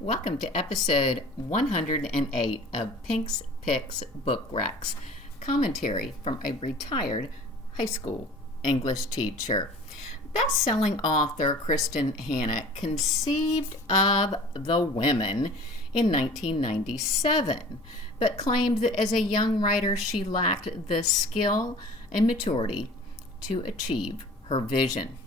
Welcome to episode 108 of Pink's Picks Book Recs, commentary from a retired high school English teacher. Best-selling author Kristin Hannah conceived of The Women in 1997, but claimed that as a young writer she lacked the skill and maturity to achieve her vision.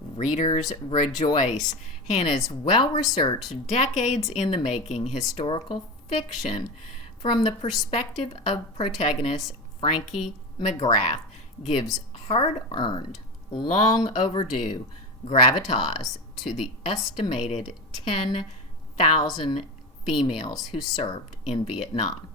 Readers rejoice. Hannah's well-researched, decades-in-the-making historical fiction from the perspective of protagonist Frankie McGrath gives hard-earned, long-overdue gravitas to the estimated 10,000 females who served in Viet Nam.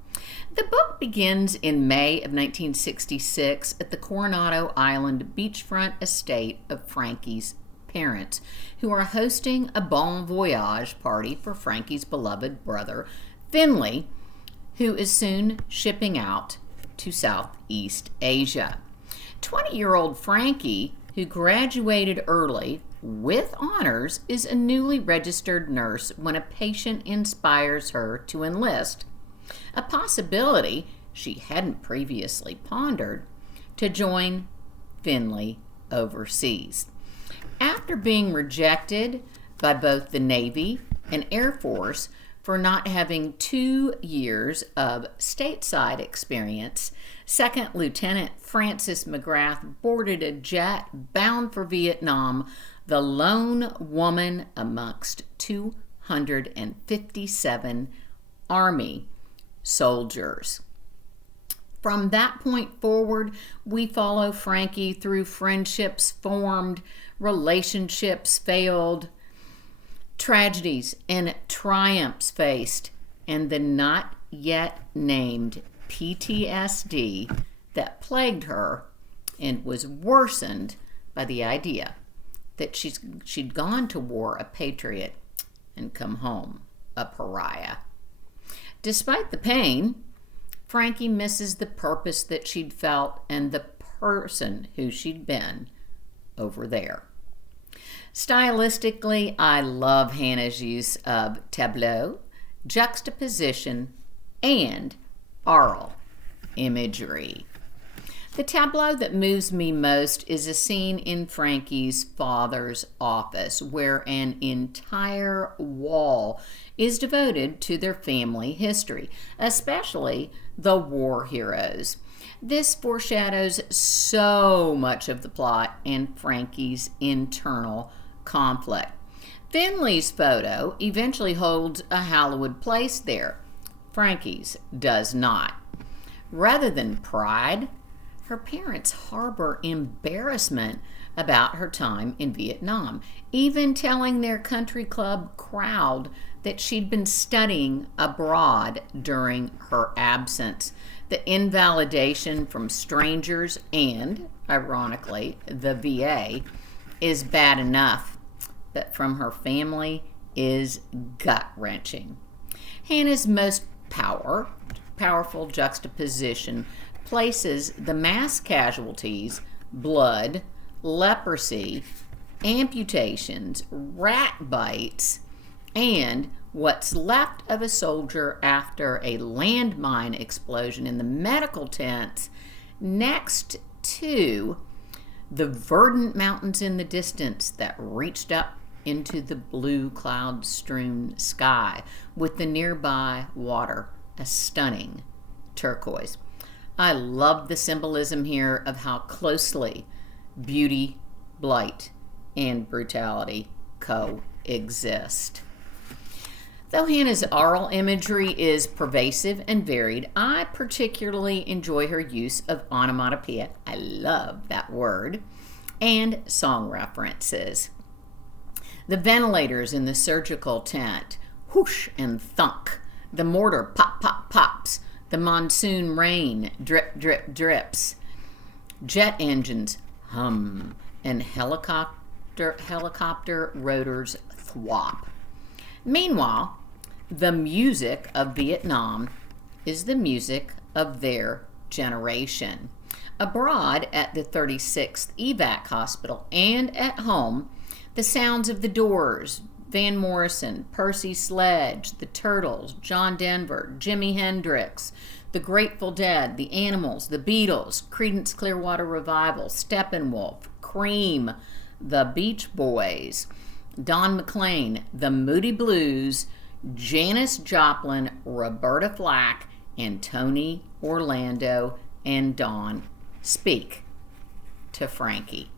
The book begins in May of 1966 at the Coronado Island beachfront estate of Frankie's parents, who are hosting a bon voyage party for Frankie's beloved brother, Finley, who is soon shipping out to Southeast Asia. 20-year-old Frankie, who graduated early with honors, is a newly registered nurse when a patient inspires her to enlist, a possibility she hadn't previously pondered, to join Finley overseas. After being rejected by both the Navy and Air Force for not having 2 years of stateside experience, Second Lieutenant Frances McGrath boarded a jet bound for Viet Nam, the lone woman amongst 257 Army soldiers. From that point forward, we follow Frankie through friendships formed, relationships failed, tragedies and triumphs faced, and the not yet named PTSD that plagued her and was worsened by the idea that she'd gone to war a patriot and come home a pariah. Despite the pain, Frankie misses the purpose that she'd felt and the person who she'd been over there. Stylistically, I love Hannah's use of tableau, juxtaposition, and oral imagery. The tableau that moves me most is a scene in Frankie's father's office where an entire wall is devoted to their family history, especially the war heroes. This foreshadows so much of the plot and Frankie's internal conflict. Finley's photo eventually holds a hallowed place there. Frankie's does not. Rather than pride, her parents harbor embarrassment about her time in Viet Nam, even telling their country club crowd that she'd been studying abroad during her absence. The invalidation from strangers and, ironically, the VA is bad enough, but from her family is gut-wrenching. Hannah's most powerful juxtaposition places the mass casualties, blood, leprosy, amputations, rat bites, and what's left of a soldier after a landmine explosion in the medical tents next to the verdant mountains in the distance that reached up into the blue cloud-strewn sky, with the nearby water a stunning turquoise. I love the symbolism here of how closely beauty, blight, and brutality coexist. Though Hannah's oral imagery is pervasive and varied, I particularly enjoy her use of onomatopoeia, I love that word, and song references. The ventilators in the surgical tent, whoosh and thunk, the mortar pop, pop, pops, the monsoon rain drip, drip, drips, jet engines hum, and helicopter rotors thwop. Meanwhile, the music of Vietnam is the music of their generation. Abroad at the 36th Evac Hospital and at home, the sounds of the Doors, Van Morrison, Percy Sledge, The Turtles, John Denver, Jimi Hendrix, The Grateful Dead, The Animals, The Beatles, Creedence Clearwater Revival, Steppenwolf, Cream, The Beach Boys, Don McLean, The Moody Blues, Janis Joplin, Roberta Flack, and Tony Orlando and Dawn speak to Frankie.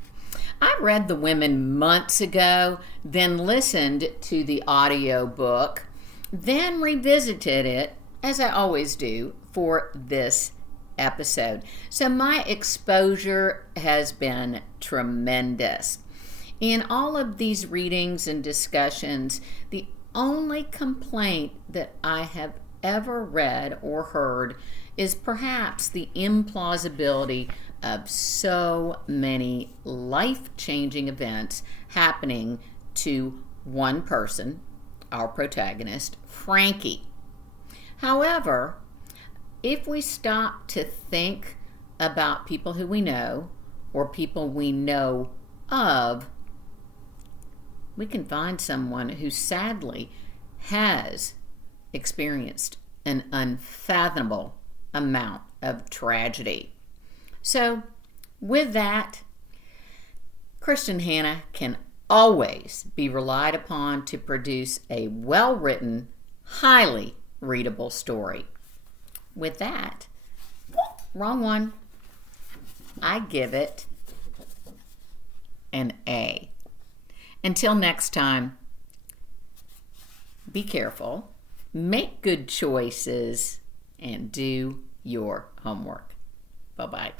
I read The Women months ago, then listened to the audio book, then revisited it, as I always do, for this episode. So my exposure has been tremendous. In all of these readings and discussions, the only complaint that I have ever read or heard is perhaps the implausibility of so many life-changing events happening to one person, our protagonist, Frankie. However, if we stop to think about people who we know or people we know of, we can find someone who sadly has experienced an unfathomable amount of tragedy. So, with that, Kristin Hannah can always be relied upon to produce a well-written, highly readable story. With that, wrong one, I give it an A. Until next time, be careful, make good choices, and do your homework. Bye-bye.